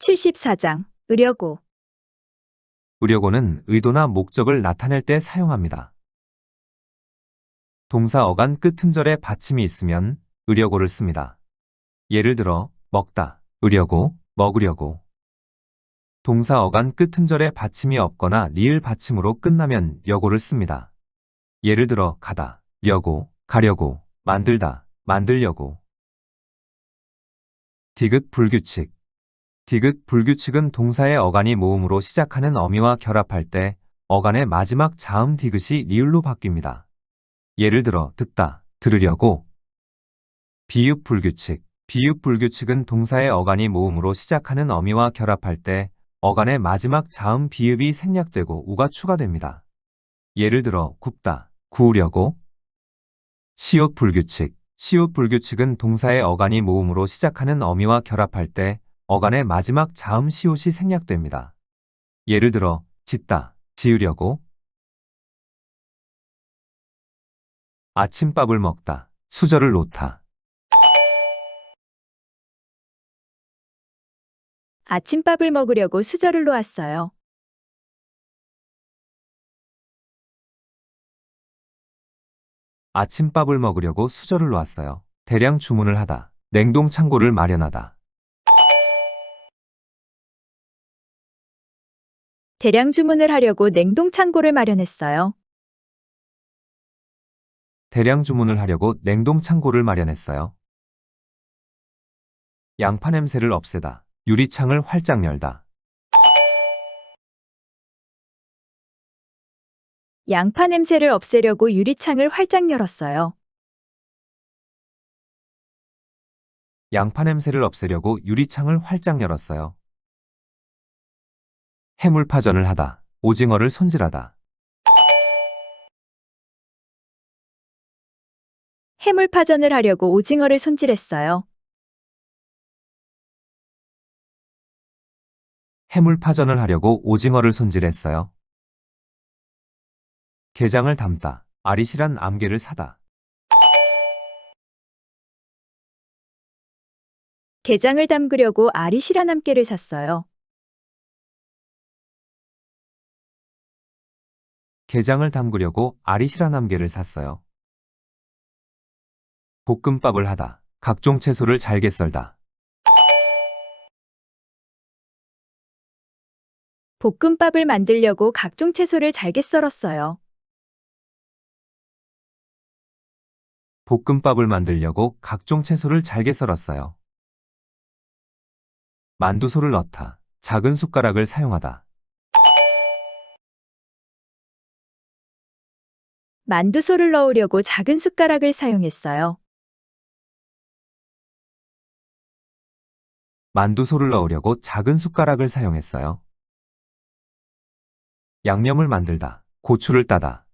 (74장) 의려고. 의려고는 의도나 목적을 나타낼 때 사용합니다. 동사 어간 끝음절에 받침이 있으면 의려고를 씁니다. 예를 들어 먹다, 의려고, 먹으려고. 동사 어간 끝음절에 받침이 없거나 리을 받침으로 끝나면 려고를 씁니다. 예를 들어 가다, 려고, 가려고, 만들다, 만들려고. 디귿 불규칙. 디귿 불규칙은 동사의 어간이 모음으로 시작하는 어미와 결합할 때 어간의 마지막 자음 디귿이 리을로 바뀝니다. 예를 들어 듣다, 들으려고. 비읍 불규칙. 비읍 불규칙은 동사의 어간이 모음으로 시작하는 어미와 결합할 때 어간의 마지막 자음 비읍이 생략되고 우가 추가됩니다. 예를 들어 굽다, 구우려고. 시옷 불규칙. 시옷 불규칙은 동사의 어간이 모음으로 시작하는 어미와 결합할 때 어간의 마지막 자음 시옷이 생략됩니다. 예를 들어 짓다, 지으려고. 아침밥을 먹다, 수저를 놓다. 아침밥을 먹으려고 수저를 놓았어요. 아침밥을 먹으려고 수저를 놓았어요. 대량 주문을 하다, 냉동 창고를 마련하다. 대량 주문을 하려고 냉동 창고를 마련했어요. 대량 주문을 하려고 냉동 창고를 마련했어요. 양파 냄새를 없애다, 유리창을 활짝 열다. 양파 냄새를 없애려고 유리창을 활짝 열었어요. 양파 냄새를 없애려고 유리창을 활짝 열었어요. 해물파전을 하다, 오징어를 손질하다. 해물파전을 하려고 오징어를 손질했어요. 해물파전을 하려고 오징어를 손질했어요. 게장을 담다, 아리실한 암게를 사다. 게장을 담그려고 아리실한 암깨를 샀어요. 게장을 담그려고 아리실한 암게를 샀어요. 볶음밥을 하다, 각종 채소를 잘게 썰다. 볶음밥을 만들려고 각종 채소를 잘게 썰었어요. 볶음밥을 만들려고 각종 채소를 잘게 썰었어요. 만두소를 넣다, 작은 숟가락을 사용하다. 만두소를 넣으려고 작은 숟가락을 사용했어요. 만두소를 넣으려고 작은 숟가락을 사용했어요. 양념을 만들다, 고추를 따다.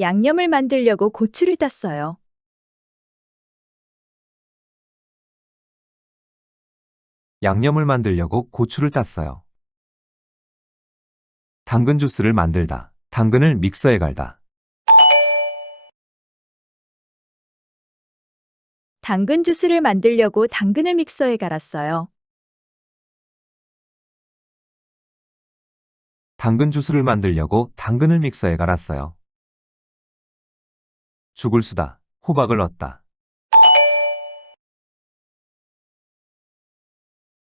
양념을 만들려고 고추를 땄어요. 양념을 만들려고 고추를 땄어요. 당근 주스를 만들다, 당근을 믹서에 갈다. 당근 주스를 만들려고 당근을 믹서에 갈았어요. 당근 주스를 만들려고 당근을 믹서에 갈았어요. 죽을 수다, 호박을 넣다.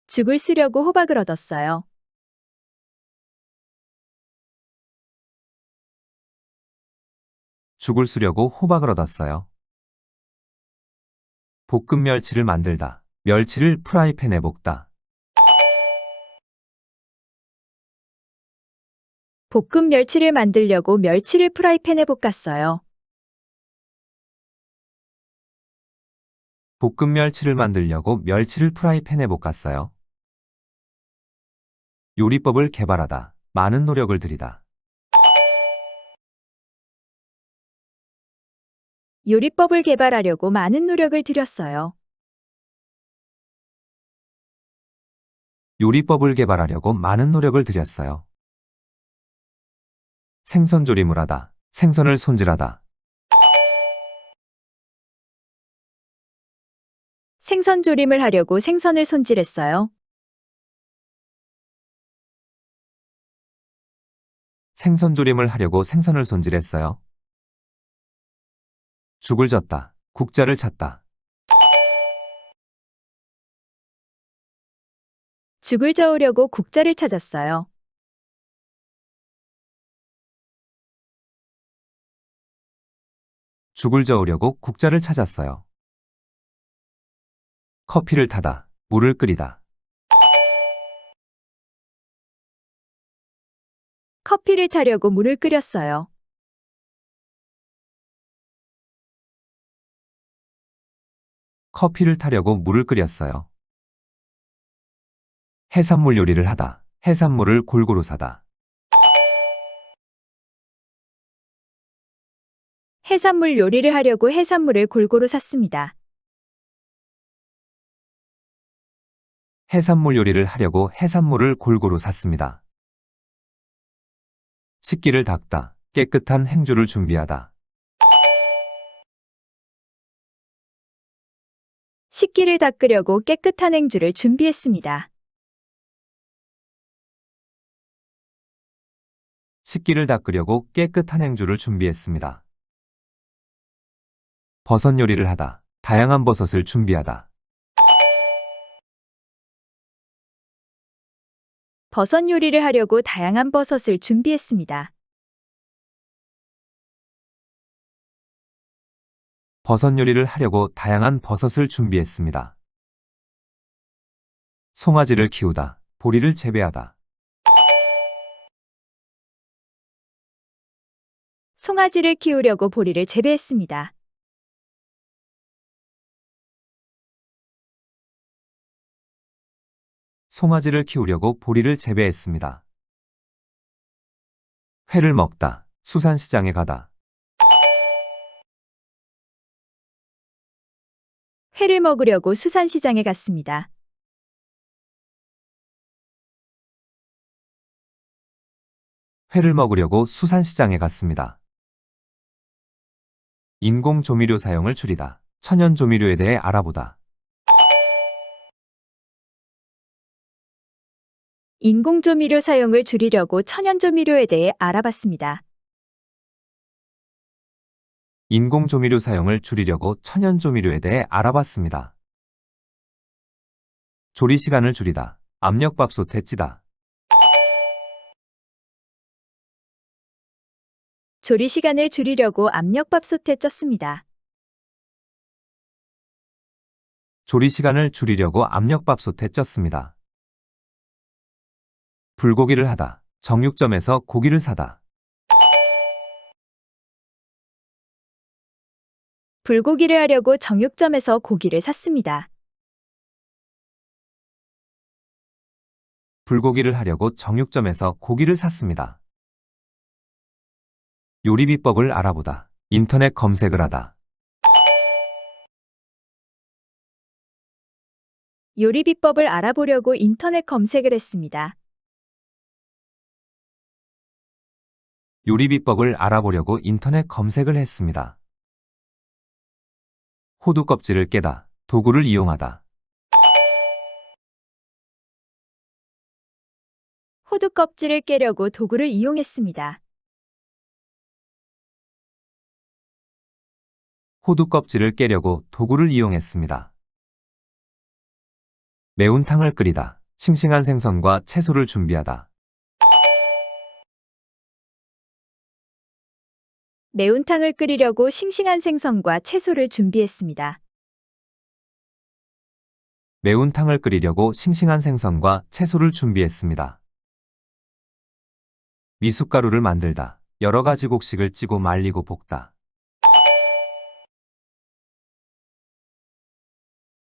죽을 쓰려고 호박을 얻었어요. 죽을 쓰려고 호박을 얻었어요. 볶음 멸치를 만들다, 멸치를 프라이팬에 볶다. 볶음 멸치를 만들려고 멸치를 프라이팬에 볶았어요. 볶음 멸치를 만들려고 멸치를 프라이팬에 볶았어요. 요리법을 개발하다, 많은 노력을 들이다. 요리법을 개발하려고 많은 노력을 들였어요. 요리법을 개발하려고 많은 노력을 들였어요. 생선조림을 하다, 생선을 손질하다. 생선 조림을 하려고 생선을 손질했어요. 생선조림을 하려고 생선을 손질했어요. 죽을 젓다. 국자를 찾다. 죽을 저으려고 국자를 찾았어요. 죽을 저으려고 국자를 찾았어요. 커피를 타다. 물을 끓이다. 커피를 타려고 물을 끓였어요. 커피를 타려고 물을 끓였어요. 해산물 요리를 하다. 해산물을 골고루 사다. 해산물 요리를 하려고 해산물을 골고루 샀습니다. 해산물 요리를 하려고 해산물을 골고루 샀습니다. 식기를 닦다. 깨끗한 행주를 준비하다. 식기를 닦으려고 깨끗한 행주를 준비했습니다. 식기를 닦으려고 깨끗한 행주를 준비했습니다. 버섯 요리를 하다. 다양한 버섯을 준비하다. 버섯 요리를 하려고 다양한 버섯을 준비했습니다. 버섯 요리를 하려고 다양한 버섯을 준비했습니다. 송아지를 키우다. 보리를 재배하다. 송아지를 키우려고 보리를 재배했습니다. 송아지를 키우려고 보리를 재배했습니다. 회를 먹다. 수산시장에 가다. 회를 먹으려고 수산시장에 갔습니다. 회를 먹으려고 수산시장에 갔습니다. 인공조미료 사용을 줄이다. 천연조미료에 대해 알아보다. 인공조미료 사용을 줄이려고 천연조미료에 대해 알아봤습니다. 인공조미료 사용을 줄이려고 천연조미료에 대해 알아봤습니다. 조리 시간을 줄이다. 압력밥솥에 찌다. 조리 시간을 줄이려고 압력밥솥에 쪘습니다. 조리 시간을 줄이려고 압력밥솥에 쪘습니다. 불고기를 하다. 정육점에서 고기를 사다. 불고기를 하려고 정육점에서 고기를 샀습니다. 불고기를 하려고 정육점에서 고기를 샀습니다. 요리 비법을 알아보다. 인터넷 검색을 하다. 요리 비법을 알아보려고 인터넷 검색을 했습니다. 요리 비법을 알아보려고 인터넷 검색을 했습니다. 호두 껍질을 깨다. 도구를 이용하다. 호두 껍질을 깨려고 도구를 이용했습니다. 호두 껍질을 깨려고 도구를 이용했습니다. 매운탕을 끓이다. 싱싱한 생선과 채소를 준비하다. 매운탕을 끓이려고 싱싱한 생선과 채소를 준비했습니다. 매운탕을 끓이려고 싱싱한 생선과 채소를 준비했습니다. 미숫가루를 만들다. 여러 가지 곡식을 찌고 말리고 볶다.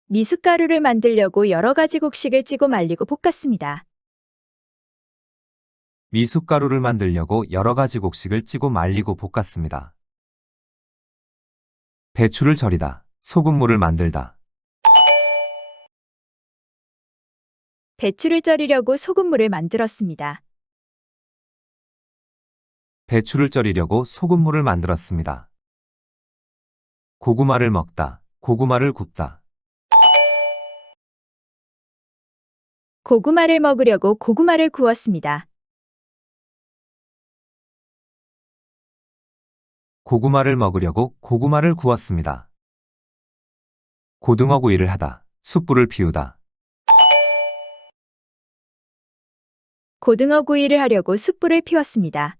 미숫가루를 만들려고 여러 가지 곡식을 찌고 말리고 볶았습니다. 미숫가루를 만들려고 여러 가지 곡식을 찌고 말리고 볶았습니다. 배추를 절이다. 소금물을 만들다. 배추를 절이려고 소금물을 만들었습니다. 배추를 절이려고 소금물을 만들었습니다. 고구마를 먹다, 고구마를 굽다. 고구마를 먹으려고 고구마를 구웠습니다. 고구마를 먹으려고 고구마를 구웠습니다. 고등어 구이를 하다, 숯불을 피우다. 고등어 구이를 하려고 숯불을 피웠습니다.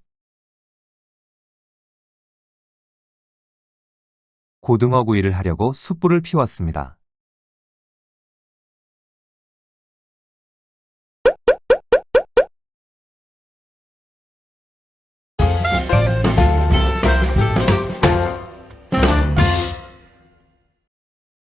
고등어 구이를 하려고 숯불을 피웠습니다.